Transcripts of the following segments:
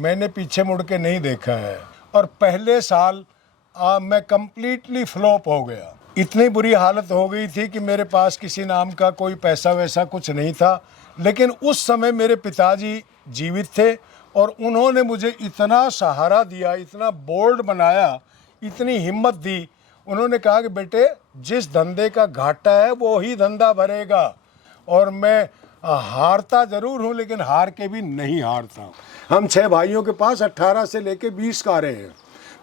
मैंने पीछे मुड़ के नहीं देखा है। और पहले साल मैं कंप्लीटली फ्लॉप हो गया। इतनी बुरी हालत हो गई थी कि मेरे पास किसी नाम का कोई पैसा वैसा कुछ नहीं था। लेकिन उस समय मेरे पिताजी जीवित थे और उन्होंने मुझे इतना सहारा दिया, इतना बोल्ड बनाया, इतनी हिम्मत दी। उन्होंने कहा कि बेटे, जिस धंधे का घाटा है वो ही धंधा भरेगा। और मैं हारता ज़रूर हूँ, लेकिन हार के भी नहीं हारता हूँ। हम 6 भाइयों के पास 18 से लेके 20 कारें हैं।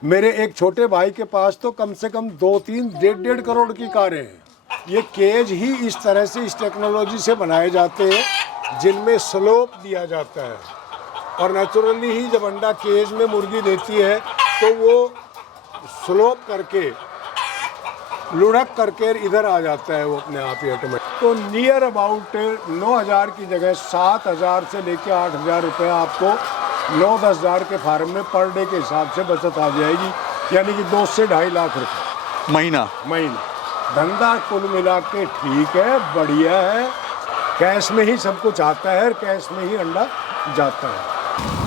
मेरे एक छोटे भाई के पास तो कम से कम 2-3 1.5 करोड़ की कारें हैं। ये केज ही इस तरह से, इस टेक्नोलॉजी से बनाए जाते हैं जिनमें स्लोप दिया जाता है। और नेचुरली ही जब अंडा केज में मुर्गी देती है तो वो स्लोप करके, लुढ़क करके इधर आ जाता है वो अपने आप ही ऑटोमेटिक। तो नियर अबाउट 9,000 की जगह 7,000 से लेके 8,000 रुपये आपको 9-10 हज़ार के फार्म में पर डे के हिसाब से बचत आ जाएगी। यानी कि 2 से 2.5 लाख रुपये महीना। धंधा कुल मिला के ठीक है, बढ़िया है। कैश में ही सब कुछ आता है और कैश में ही अंडा जाता है।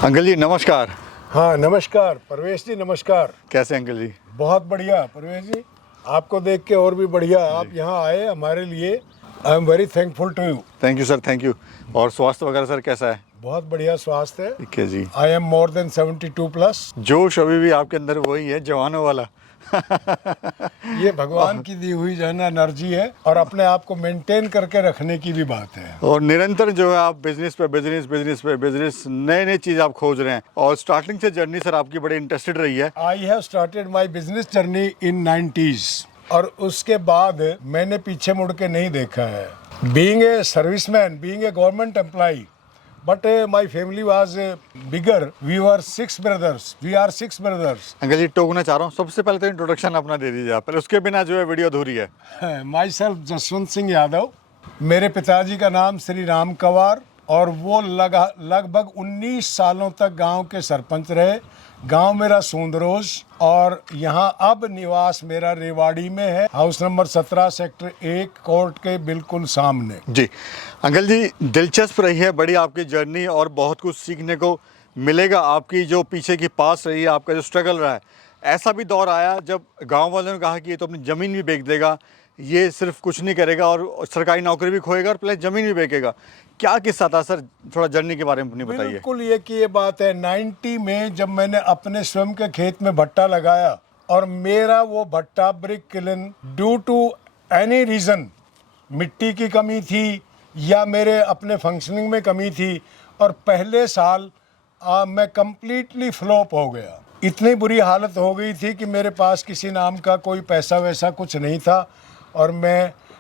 अंकल जी नमस्कार। हाँ नमस्कार परवेश जी, नमस्कार। कैसे अंकल जी? बहुत बढ़िया परवेश जी, आपको देख के और भी बढ़िया। आप यहाँ आए हमारे लिए, I am very thankful to you. Thank you sir, thank you. और स्वास्थ्य वगैरह सर कैसा है? बहुत बढ़िया स्वास्थ्य है। ठीक है जी। I am more than 72+। जोश अभी भी आपके अंदर वही है, जवानों वाला। ये भगवान की दी हुई जो है ना एनर्जी है, और अपने आप को मेंटेन करके रखने की भी बात है। और निरंतर जो है आप बिजनेस पे बिजनेस नए चीज आप खोज रहे हैं। और स्टार्टिंग से जर्नी सर आपकी बड़ी इंटरेस्टेड रही है। I have started my business journey in 90s, और उसके बाद मैंने पीछे मुड़ के नहीं देखा है। Being a serviceman, being a government employ, but my family was bigger. We were 6 brothers. We are 6 brothers. Uncle जी टोकना चाह रहा हूँ, सबसे पहले तो इंट्रोडक्शन अपना दे दीजिए आप, पहले उसके बिना जो है वीडियो अधूरी है। Myself जसवंत सिंह यादव। मेरे पिताजी का नाम श्री राम कंवर, और वो लगभग 19 सालों तक गांव के सरपंच रहे। गांव मेरा सूंदरोज, और यहाँ अब निवास मेरा रेवाड़ी में है, हाउस नंबर 17 सेक्टर 1 कोर्ट के बिल्कुल सामने। जी अंकल जी, दिलचस्प रही है बड़ी आपकी जर्नी, और बहुत कुछ सीखने को मिलेगा। आपकी जो पीछे की पास रही है, आपका जो स्ट्रगल रहा है। ऐसा भी दौर आया जब गांव वालों ने कहा कि ये तो अपनी ज़मीन भी बेच देगा, ये सिर्फ कुछ नहीं करेगा और सरकारी नौकरी भी खोएगा और प्लस ज़मीन भी बेचेगा। क्या किस्सा था सर, थोड़ा जर्नी के बारे में अपनी बताइए। बिल्कुल ये कि ये बात है 90 में, जब मैंने अपने स्वयं के खेत में भट्टा लगाया, और मेरा वो भट्टा brick kiln due to any reason, मिट्टी की कमी थी या मेरे अपने फंक्शनिंग में कमी थी, और पहले साल मैं कंप्लीटली फ्लॉप हो गया। इतनी बुरी हालत हो गई थी कि मेरे पास किसी नाम का कोई पैसा वैसा कुछ नहीं था। और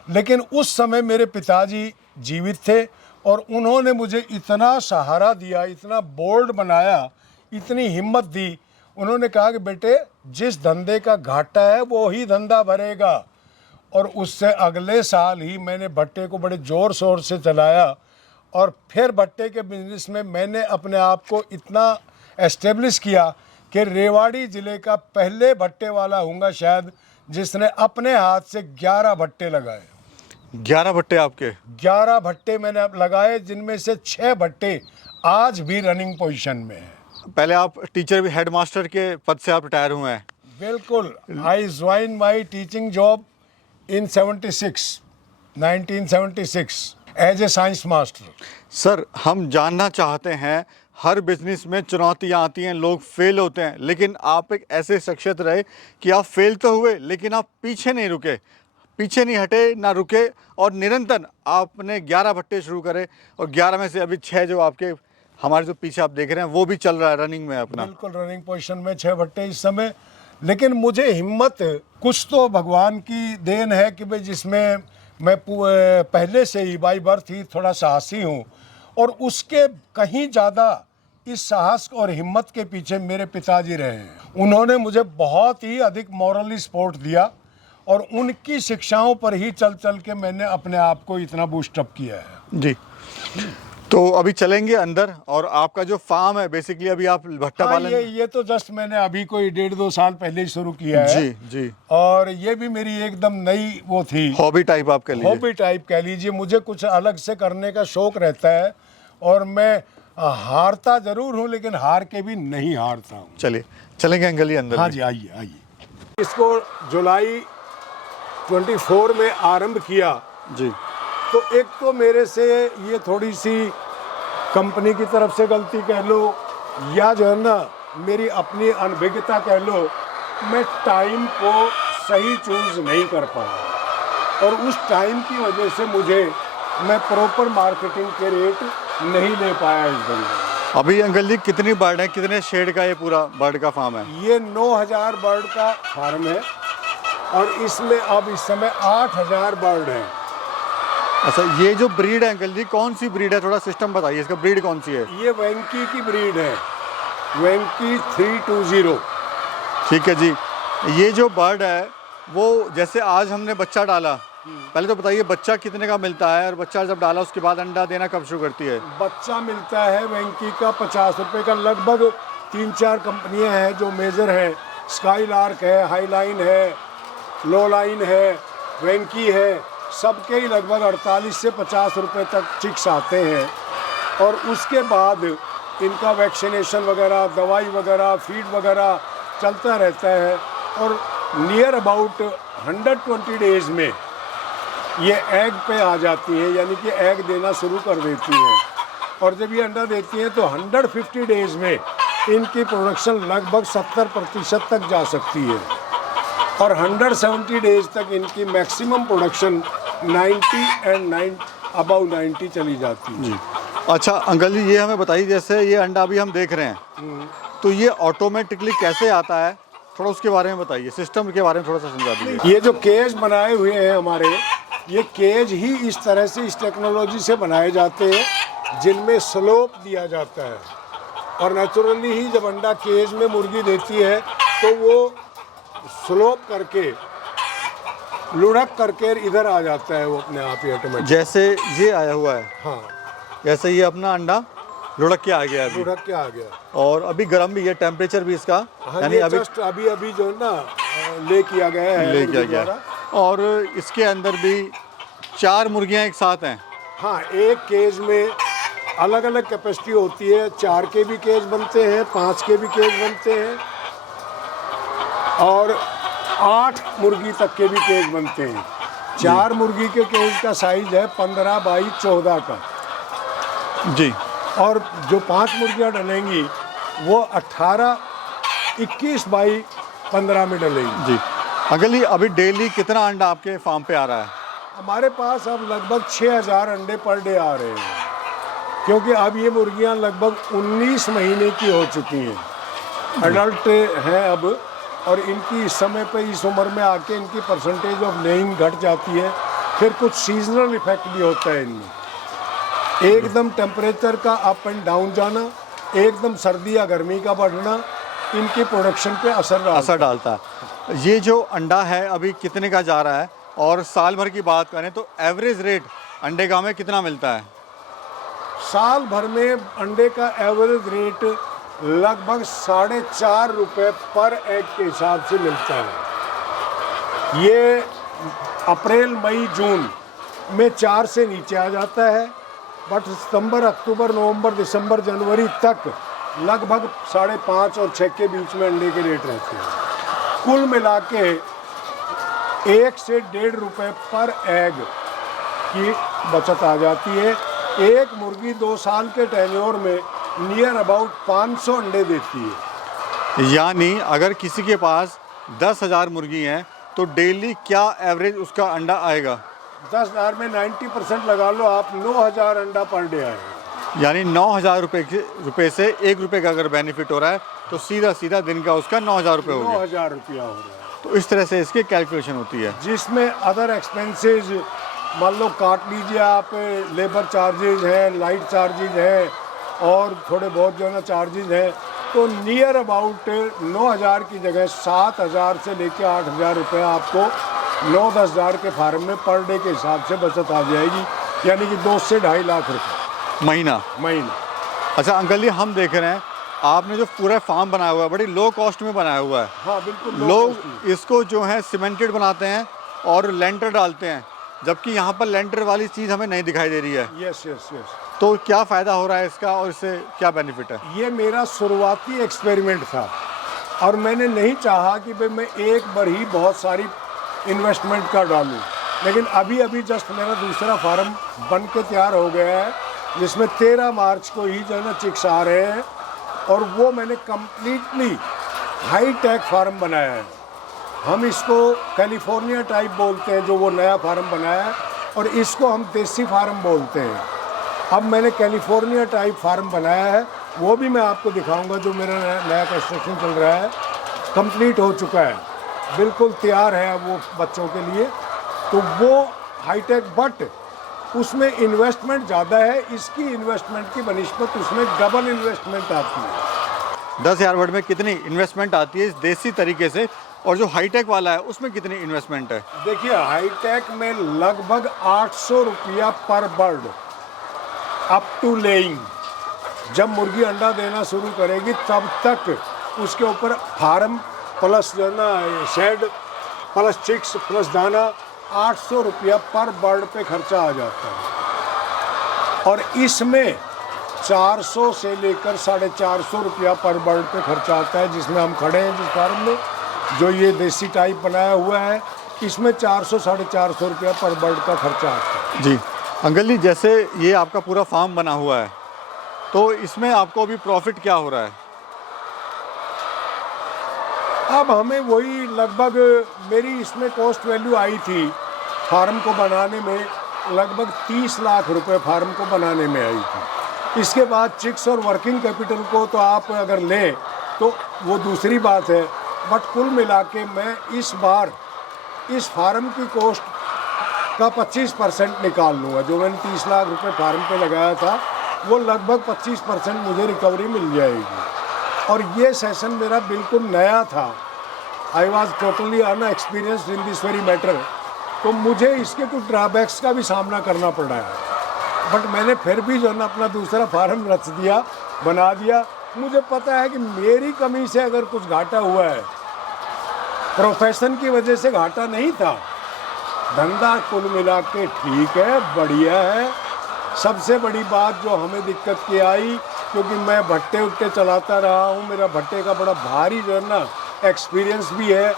लेकिन उस समय मेरे पिताजी जीवित थे और उन्होंने मुझे इतना सहारा दिया, इतना बोल्ड बनाया, इतनी हिम्मत दी। उन्होंने कहा कि बेटे, जिस धंधे का घाटा है वो ही धंधा भरेगा। और उससे अगले साल ही मैंने भट्टे को बड़े ज़ोर शोर से चलाया, और फिर भट्टे के बिजनेस में मैंने अपने आप को इतना एस्टेब्लिश किया कि रेवाड़ी ज़िले का पहले भट्टे वाला हूँगा शायद, जिसने अपने हाथ से 11 भट्टे लगाए। 11 भट्टे आपके? 11 भट्टे मैंने लगाए, जिनमें से 6 भट्टे आज भी रनिंग पोजीशन में हैं। पहले आप टीचर भी, हेडमास्टर के पद से आप रिटायर हुए हैं? बिल्कुल। I join my teaching job in 1976 as a science master. Sir हम जानना चाहते हैं, हर बिजनेस में चुनौतियां आती हैं, लोग फेल होते हैं, लेकिन आप एक ऐसे शख्सियत रहे कि आप फेल तो हुए लेकिन आप पीछे नहीं रुके, पीछे नहीं हटे, ना रुके, और निरंतर आपने 11 भट्टे शुरू करे, और 11 में से अभी 6 जो आपके हमारे जो पीछे आप देख रहे हैं वो भी चल रहा है रनिंग में अपना। बिल्कुल रनिंग पोजीशन में 6 भट्टे इस समय। लेकिन मुझे हिम्मत, कुछ तो भगवान की देन है कि भाई जिसमें मैं पहले से ही बाई बर्थ ही थोड़ा साहसी हूँ, और उसके कहीं ज़्यादा इस साहस और हिम्मत के पीछे मेरे पिताजी रहे हैं। उन्होंने मुझे बहुत ही अधिक मॉरली सपोर्ट दिया, और उनकी शिक्षाओं पर ही चल के मैंने अपने आप को इतना बूस्टअप किया है। जी तो अभी चलेंगे अंदर, और आपका जो फार्म है बेसिकली अभी आप भट्टा पालन। ये तो जस्ट मैंने अभी कोई 1.5-2 साल पहले ही शुरू किया है। जी जी। और ये भी मेरी एकदम नई वो थी, हॉबी टाइप आप कह लीजिए। हॉबी टाइप कह लीजिए। मुझे कुछ अलग से करने का शौक रहता है, और मैं हारता जरूर हूँ लेकिन हार के भी नहीं हारता हूँ। चलिए चलेंगे अंकल जी अंदर हाँ भी। जी, आइए आइए। इसको जुलाई 24 में आरंभ किया, जी तो एक तो मेरे से ये थोड़ी सी कंपनी की तरफ से गलती कह लो, या जो है ना मेरी अपनी अनभिज्ञता कह लो, मैं टाइम को सही चूज नहीं कर पाया और उस टाइम की वजह से मैं प्रॉपर मार्केटिंग के रेट नहीं ले पाया इस बंदे। अभी अंकल जी कितनी बर्ड है, कितने शेड का ये पूरा बर्ड का फार्म है? ये 9000 बर्ड का फार्म है और इसमें अब इस समय 8000 बर्ड हैं। अच्छा, ये जो ब्रीड है अंकल जी, कौन सी ब्रीड है, थोड़ा सिस्टम बताइए, इसका ब्रीड कौन सी है? ये वेंकी की ब्रीड है, वेंकी 320। ठीक है जी। ये जो बर्ड है वो जैसे आज हमने बच्चा डाला, पहले तो बताइए बच्चा कितने का मिलता है, और बच्चा जब डाला उसके बाद अंडा देना कब शुरू करती है? बच्चा मिलता है वेंकी का 50 रुपये का। लगभग 3-4 कंपनियां हैं जो मेजर हैं, स्काई लार्क है, हाई लाइन है, लो लाइन है, वेंकी है, सबके ही लगभग 48 से 50 रुपये तक चिक्स आते हैं। और उसके बाद इनका वैक्सीनेशन वगैरह, दवाई वगैरह, फीड वगैरह चलता रहता है और नियर अबाउट 120 डेज में ये एग पे आ जाती हैं, यानी कि एग देना शुरू कर देती हैं। और जब ये अंडा देती हैं तो 150 डेज में इनकी प्रोडक्शन लगभग 70% तक जा सकती है और 170 डेज तक इनकी मैक्सिमम प्रोडक्शन 90 चली जाती है। जी अच्छा अंकल जी, ये हमें बताइए, जैसे ये अंडा अभी हम देख रहे हैं तो ये ऑटोमेटिकली कैसे आता है, थोड़ा उसके बारे में बताइए, सिस्टम के बारे में थोड़ा सा समझा दीजिए। ये जो केज बनाए हुए हैं हमारे, ये केज ही इस तरह से, इस टेक्नोलॉजी से बनाए जाते हैं जिनमें स्लोप दिया जाता है और नेचुरली ही जब अंडा केज में मुर्गी देती है तो वो स्लोप करके, लुढ़क करके इधर आ जाता है वो अपने आप ही ऑटोमेटिक। जैसे ये आया हुआ है, हाँ, जैसे ये अपना अंडा लुढ़क के आ गया अभी, लुढ़क के आ गया और अभी गर्म भी है, टेम्परेचर भी इसका, हाँ, यानी ये अभी जस्ट अभी जो है ना ले किया गया है, ले किया मुर्गी गया द्वारा। और इसके अंदर भी 4 मुर्गियां एक साथ हैं। हाँ, एक केज में अलग अलग कैपेसिटी होती है, 4 के भी केज बनते हैं, 5 के भी केज बनते हैं और 8 मुर्गी तक के भी केज बनते हैं। 4 मुर्गी के केज का साइज है 15 बाई 14 का जी, और जो 5 मुर्गियां डलेंगी वो 18-21 बाई 15 में डलेंगी। जी अंकल जी, अभी डेली कितना अंडा आपके फार्म पे आ रहा है? हमारे पास अब लगभग 6000 अंडे पर डे आ रहे हैं, क्योंकि अब ये मुर्गियां लगभग 19 महीने की हो चुकी हैं, अडल्ट हैं अब, और इनकी इस समय पे, इस उम्र में आके इनकी परसेंटेज ऑफ लेइंग घट जाती है। फिर कुछ सीजनल इफेक्ट भी होता है इनमें, एकदम टेम्परेचर का अप एंड डाउन जाना, एकदम सर्दी या गर्मी का बढ़ना इनकी प्रोडक्शन पे असर डालता है। ये जो अंडा है अभी कितने का जा रहा है, और साल भर की बात करें तो एवरेज रेट अंडे का हमें कितना मिलता है? साल भर में अंडे का एवरेज रेट लगभग 4.5 रुपये पर एग के हिसाब से मिलता है। ये अप्रैल, मई, जून में 4 से नीचे आ जाता है, बट सितंबर, अक्टूबर, नवंबर, दिसंबर, जनवरी तक लगभग 5.5 और 6 के बीच में अंडे के रेट रहते हैं। कुल मिला के 1 से 1.5 रुपये पर एग की बचत आ जाती है। एक मुर्गी 2 साल के टेन्योर में नियर अबाउट 500 अंडे देती है। यानी अगर किसी के पास 10,000 मुर्गी हैं तो डेली क्या एवरेज उसका अंडा आएगा? 10,000 में 90% लगा लो आप, 9,000 अंडा पर डे आएगा। यानी 9,000 रुपये से 1 रुपये का अगर बेनिफिट हो रहा है तो सीधा सीधा दिन का उसका 9,000 रुपये हो गया। 9,000 रुपया हो रहा है। तो इस तरह से इसकी कैलकुलेशन होती है, जिसमें अदर एक्सपेंसेस मान लो काट लीजिए आप, लेबर चार्जेज हैं, लाइट चार्जेज हैं और थोड़े बहुत जो है ना चार्जेज हैं, तो नियर अबाउट 9,000 की जगह 7,000 से लेकर 8,000 रुपये आपको 9-10 हज़ार के फार्म में पर डे के हिसाब से बचत आ जाएगी, यानी कि 2 से 2.5 लाख रुपये महीना। अच्छा अंकल जी, हम देख रहे हैं आपने जो पूरा फार्म बनाया हुआ है बड़ी लो कॉस्ट में बनाया हुआ है। हाँ बिल्कुल, लोग इसको जो है सीमेंटेड बनाते हैं और लेंटर डालते हैं, जबकि यहाँ पर लेंटर वाली चीज़ हमें नहीं दिखाई दे रही है। यस। तो क्या फ़ायदा हो रहा है इसका और इससे क्या बेनिफिट है? ये मेरा शुरुआती एक्सपेरिमेंट था और मैंने नहीं चाहा कि भाई मैं एक बार ही बहुत सारी इन्वेस्टमेंट का डालूं, लेकिन अभी अभी जस्ट मेरा दूसरा फार्म बन के तैयार हो गया है, जिसमें 13 मार्च को ही जो है ना चिक्स आ रहे हैं, और वो मैंने कम्प्लीटली हाई टेक फार्म बनाया है। हम इसको कैलिफोर्निया टाइप बोलते हैं, जो वो नया फार्म बनाया है, और इसको हम देसी फार्म बोलते हैं। अब मैंने कैलिफोर्निया टाइप फार्म बनाया है, वो भी मैं आपको दिखाऊंगा। जो मेरा नया कंस्ट्रक्शन चल रहा है कंप्लीट हो चुका है, बिल्कुल तैयार है अब वो बच्चों के लिए। तो वो हाईटेक, बट उसमें इन्वेस्टमेंट ज़्यादा है। इसकी इन्वेस्टमेंट की बनिस्बत उसमें डबल इन्वेस्टमेंट आती है। 10,000 वर्ड में कितनी इन्वेस्टमेंट आती है इस देसी तरीके से, और जो हाईटेक वाला है उसमें कितनी इन्वेस्टमेंट है? देखिए, हाईटेक में लगभग 800 रुपया पर बर्ड अप टू लेइंग। जब मुर्गी अंडा देना शुरू करेगी तब तक उसके ऊपर फार्म प्लस जो है ना शेड प्लस चिक्स प्लस दाना 800 रुपया पर बर्ड पे खर्चा आ जाता है। और इसमें 400 से लेकर 450 रुपया पर बर्ड पे खर्चा आता है, जिसमें हम खड़े हैं जिस फार्म में, जो ये देसी टाइप बनाया हुआ है, इसमें 400-450 रुपया पर बर्ड का खर्चा आता है। जी अंकल जी, जैसे ये आपका पूरा फार्म बना हुआ है, तो इसमें आपको अभी प्रॉफिट क्या हो रहा है? अब हमें वही लगभग, मेरी इसमें कॉस्ट वैल्यू आई थी फार्म को बनाने में, लगभग 30 लाख रुपए फार्म को बनाने में आई थी। इसके बाद चिक्स और वर्किंग कैपिटल को तो आप अगर लें तो वो दूसरी बात है, बट कुल मिला के मैं इस बार इस फार्म की कॉस्ट का 25% निकाल लूँगा। जो मैंने 30 लाख रुपए फार्म पे लगाया था, वो लगभग 25% मुझे रिकवरी मिल जाएगी। और ये सेशन मेरा बिल्कुल नया था। I was totally inexperienced in this very matter. तो मुझे इसके कुछ ड्रॉबैक्स का भी सामना करना पड़ा है, बट मैंने फिर भी जो है ना अपना दूसरा फार्म रच दिया, बना दिया। मुझे पता है कि मेरी कमी से अगर कुछ घाटा हुआ है, प्रोफेशन की वजह से घाटा नहीं था। धंधा कुल मिला के ठीक है, बढ़िया है। सबसे बड़ी बात जो हमें दिक्कत की आई, क्योंकि मैं भट्टे उट्टे चलाता रहा हूँ, मेरा भट्टे का बड़ा भारी जो है ना एक्सपीरियंस भी है,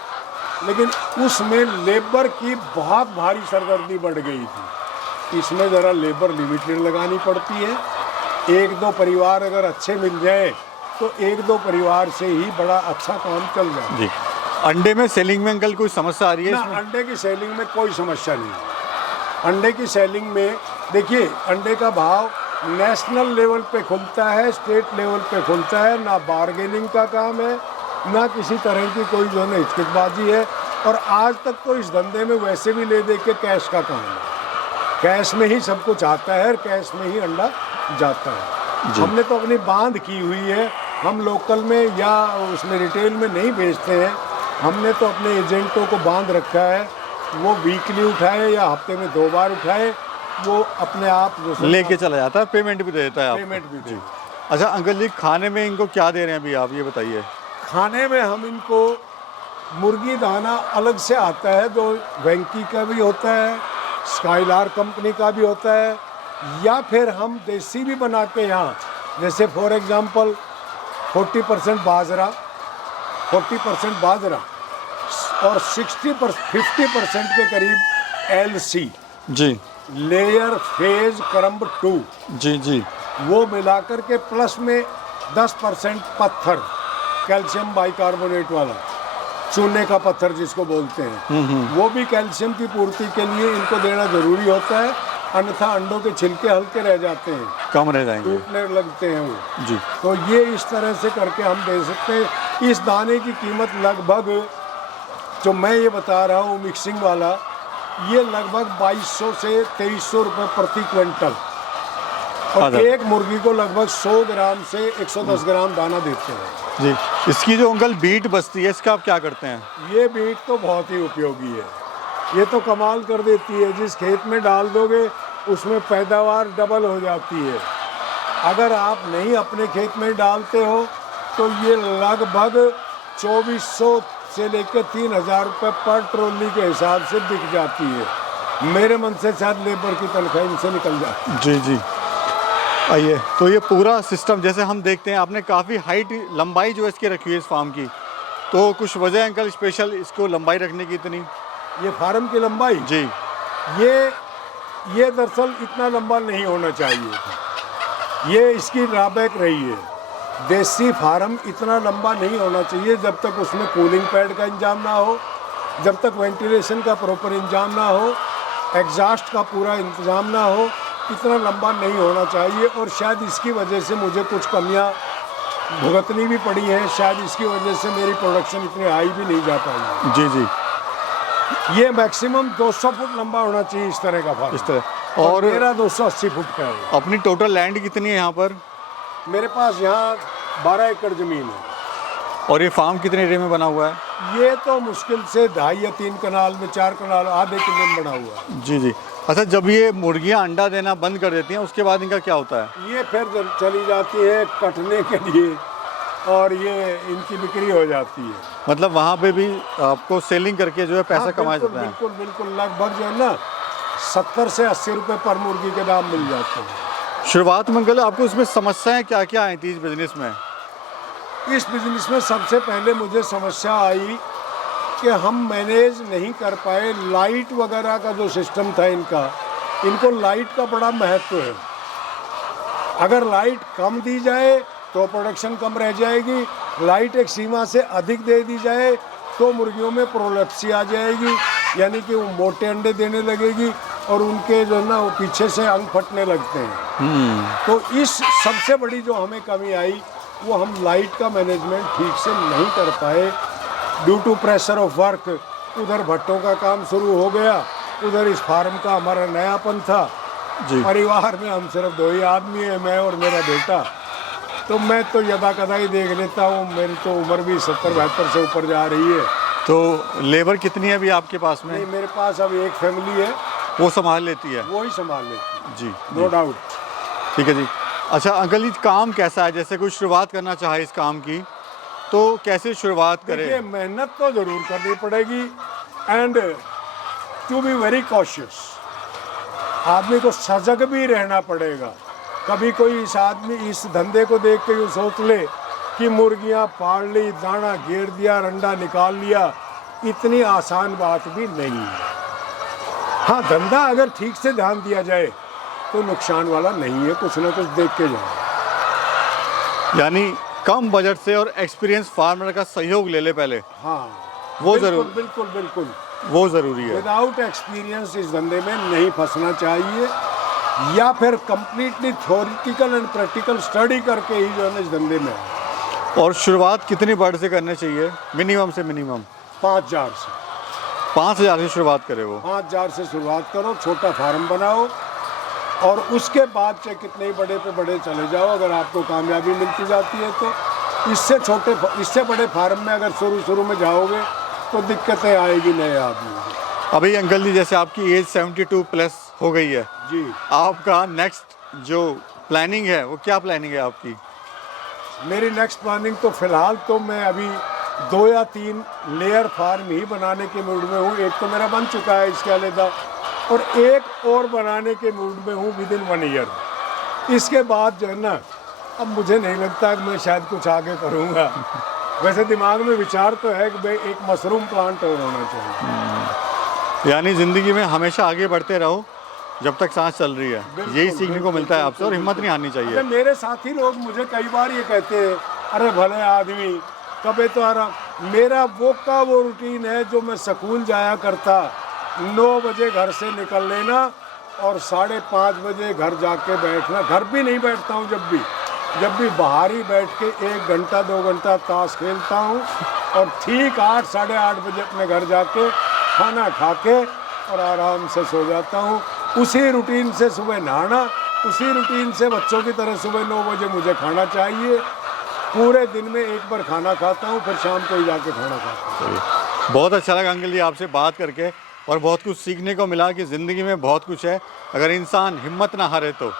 लेकिन उसमें लेबर की बहुत भारी सरदर्दी बढ़ गई थी। इसमें ज़रा लेबर लिमिटेड लगानी पड़ती है। 1-2 परिवार अगर अच्छे मिल जाए तो 1-2 परिवार से ही बड़ा अच्छा काम चल जाए। जी, अंडे में सेलिंग में अंकल कोई समस्या आ रही है? ना, अंडे की सेलिंग में कोई समस्या नहीं। अंडे की सेलिंग में देखिए, अंडे का भाव नेशनल लेवल पे खुलता है, स्टेट लेवल पे खुलता है। ना बार्गेनिंग का काम है, ना किसी तरह की कोई जो है हिचकिचबाजी है। और आज तक तो इस धंधे में वैसे भी ले दे के कैश का काम है। कैश में ही सब कुछ आता है और कैश में ही अंडा जाता है। हमने तो अपनी बांध की हुई है। हम लोकल में या उसमें रिटेल में नहीं बेचते हैं। हमने तो अपने एजेंटों को बांध रखा है, वो वीकली उठाए या हफ्ते में 2 बार उठाए, वो अपने आप जो लेके चला जाता है, पेमेंट भी दे देता है आपको। पेमेंट भी दे। अच्छा अंकल जी, खाने में इनको क्या दे रहे हैं अभी आप ये बताइए? खाने में हम इनको मुर्गी दाना अलग से आता है, जो वेंकी का भी होता है, स्काइलार कंपनी का भी होता है, या फिर हम देसी भी बना के यहाँ, जैसे फॉर एग्जांपल 40% बाजरा, 40% बाजरा और 50% के करीब LC, जी लेयर फेज क्रम्ब 2, जी जी, वो मिलाकर के प्लस में 10% पत्थर, कैल्शियम बाइकार्बोनेट वाला, चूने का पत्थर जिसको बोलते हैं, वो भी कैल्शियम की पूर्ति के लिए इनको देना जरूरी होता है। अन्यथा अंडों के छिलके हल्के रह जाते हैं, कम रह जाएंगे, टूटने लगते हैं वो। जी। तो ये इस तरह से करके हम दे सकते हैं। इस दाने की कीमत लगभग, जो मैं ये बता रहा हूँ मिक्सिंग वाला, ये लगभग 2200 से 2300 रुपये प्रति क्विंटल। और एक मुर्गी को लगभग 100 ग्राम से 110 ग्राम दाना देते हैं। जी, इसकी जो अंकल बीट बचती है, इसका आप क्या करते हैं? ये बीट तो बहुत ही उपयोगी है। ये तो कमाल कर देती है। जिस खेत में डाल दोगे उसमें पैदावार डबल हो जाती है। अगर आप नहीं अपने खेत में डालते हो तो ये लगभग 2400 से लेकर 3000 रुपये पर ट्रॉली के हिसाब से बिक जाती है। मेरे मन से शायद लेबर की तनख्वाह इनसे निकल जाती है। जी जी। आइए, तो ये पूरा सिस्टम जैसे हम देखते हैं, आपने काफ़ी हाइट लंबाई जो है इसकी रखी हुई है इस फार्म की, तो कुछ वजह है अंकल स्पेशल इसको लंबाई रखने की इतनी? ये फार्म की लंबाई, जी। ये दरअसल इतना लंबा नहीं होना चाहिए था। ये इसकी ड्रॉबैक रही है। देसी फार्म इतना लंबा नहीं होना चाहिए जब तक उसमें कूलिंग पैड का इंतजाम ना हो, जब तक वेंटिलेशन का प्रॉपर इंतजाम ना हो, एग्जॉस्ट का पूरा इंतजाम ना हो, इतना लंबा नहीं होना चाहिए। और शायद इसकी वजह से मुझे कुछ कमियां भुगतनी भी पड़ी हैं। शायद इसकी वजह से मेरी प्रोडक्शन इतनी हाई भी नहीं जा पाई। जी जी। ये मैक्सिमम 200 फुट लंबा होना चाहिए इस तरह का फार्म। इस तरह। और और मेरा 280 फुट का है। अपनी टोटल लैंड कितनी है यहाँ पर? मेरे पास यहाँ 12 एकड़ ज़मीन है। और ये फार्म कितने एरिया में बना हुआ है? ये तो मुश्किल से 2.5 या 3 कनाल में, 4 कनाल, आधे किले में बना हुआ है। जी जी। अच्छा, जब ये मुर्गियाँ अंडा देना बंद कर देती हैं उसके बाद इनका क्या होता है? ये फिर चली जाती है कटने के लिए और ये इनकी बिक्री हो जाती है। मतलब वहाँ पे भी आपको सेलिंग करके जो है पैसा हाँ, कमाया बिल्कुल, जाता है? बिल्कुल बिल्कुल। लगभग जो है ना 70 से 80 रुपए पर मुर्गी के दाम मिल जाते हैं। शुरुआत में अंकल आपको इसमें समस्याएं क्या क्या आई थी इस बिजनेस में? इस बिज़नेस में सबसे पहले मुझे समस्या आई कि हम मैनेज नहीं कर पाए लाइट वगैरह का जो सिस्टम था इनको लाइट का बड़ा महत्व है। अगर लाइट कम दी जाए तो प्रोडक्शन कम रह जाएगी, लाइट एक सीमा से अधिक दे दी जाए तो मुर्गियों में प्रोलेप्सी आ जाएगी, यानी कि वो मोटे अंडे देने लगेगी और उनके जो ना वो पीछे से अंग फटने लगते हैं। तो इस सबसे बड़ी जो हमें कमी आई वो हम लाइट का मैनेजमेंट ठीक से नहीं कर पाए due to pressure of work. उधर भट्टों का काम शुरू हो गया, उधर इस फार्म का हमारा नयापन था। जी। परिवार में हम सिर्फ 2 ही आदमी हैं, मैं और मेरा बेटा। तो मैं तो यदा कदा ही देख लेता हूँ। मेरी तो उम्र भी 70-72 से ऊपर जा रही है। तो लेबर कितनी है अभी आपके पास में? नहीं, मेरे पास अब एक फैमिली है, वो संभाल लेती है? वो ही संभाल लेती है। जी, नो डाउट। ठीक है जी। अच्छा अंकल, ये काम कैसा है? जैसे कोई शुरुआत करना चाहे इस काम की तो कैसे शुरुआत करे? देखिए, मेहनत तो ज़रूर करनी पड़ेगी and to be very cautious. आदमी को सजग भी रहना पड़ेगा। कभी कोई इस धंधे को देख के यूँ सोच ले कि मुर्गियाँ पाल ली, दाना घेर दिया, अंडा निकाल लिया, इतनी आसान बात भी नहीं है। हाँ, धंधा अगर ठीक से ध्यान दिया जाए तो नुकसान वाला नहीं है, कुछ ना कुछ देख के जाए। यानी कम बजट से और एक्सपीरियंस फार्मर का सहयोग ले ले पहले। हाँ, वो बिल्कुल, जरूर, बिल्कुल बिल्कुल। वो ज़रूरी है। विदाउट एक्सपीरियंस इस धंधे में नहीं फंसना चाहिए, या फिर completely theoretical and practical study करके ही जो है ना इस धंधे में। और शुरुआत कितनी बर्ड से करनी चाहिए? मिनिमम से मिनिमम 5,000 से 5,000 से शुरुआत करे वो? 5,000 से शुरुआत करो, छोटा फार्म बनाओ और उसके बाद चाहे कितने ही बड़े पे बड़े चले जाओ। अगर आपको कामयाबी मिलती जाती है तो इससे बड़े फार्म में अगर शुरू में जाओगे तो दिक्कतें आएगी नए आदमी। अभी अंकल जी, जैसे आपकी एज 72 प्लस हो गई है जी, आपका नेक्स्ट जो प्लानिंग है वो क्या प्लानिंग है आपकी? मेरी नेक्स्ट प्लानिंग तो फिलहाल तो मैं अभी 2 या 3 लेयर फार्म ही बनाने के मूड में हूँ। एक तो मेरा बन चुका है इसके अलग, और एक और बनाने के मूड में हूँ विदिन 1 ईयर। इसके बाद जो है ना, अब मुझे नहीं लगता कि मैं शायद कुछ आगे करूँगा। वैसे दिमाग में विचार तो है कि भाई एक मशरूम प्लांट और होना चाहिए। यानी ज़िंदगी में हमेशा आगे बढ़ते रहो जब तक सांस चल रही है। यही सीखने को मिलता है आपसे, और हिम्मत नहीं हारनी चाहिए। अरे मेरे साथी लोग मुझे कई बार ये कहते हैं, अरे भले आदमी कभी तो आराम। मेरा वो रूटीन है जो मैं स्कूल जाया करता, 9 बजे घर से निकल लेना और 5:30 बजे घर जाके बैठना। घर भी नहीं बैठता हूँ, जब भी बाहर ही बैठ के 1 घंटा 2 घंटा ताश खेलता हूँ और ठीक 8 साढ़े 8 बजे अपने घर जाके खाना खा के और आराम से सो जाता हूँ। उसी रूटीन से सुबह नहाना, उसी रूटीन से बच्चों की तरह सुबह 9 बजे मुझे खाना चाहिए। पूरे दिन में एक बार खाना खाता हूँ, फिर शाम को ही जाके खाना खाता हूँ। बहुत अच्छा लगा अंकल जी आपसे बात करके, और बहुत कुछ सीखने को मिला कि ज़िंदगी में बहुत कुछ है अगर इंसान हिम्मत ना हारे तो।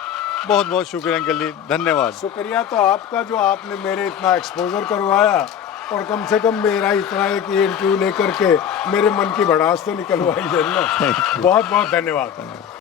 बहुत बहुत शुक्रिया अंकल जी, धन्यवाद। शुक्रिया तो आपका जो आपने मेरे इतना एक्सपोजर करवाया, और कम से कम मेरा इतना एक इंटरव्यू लेकर के मेरे मन की भड़ास तो निकलवाई है ना। बहुत बहुत धन्यवाद।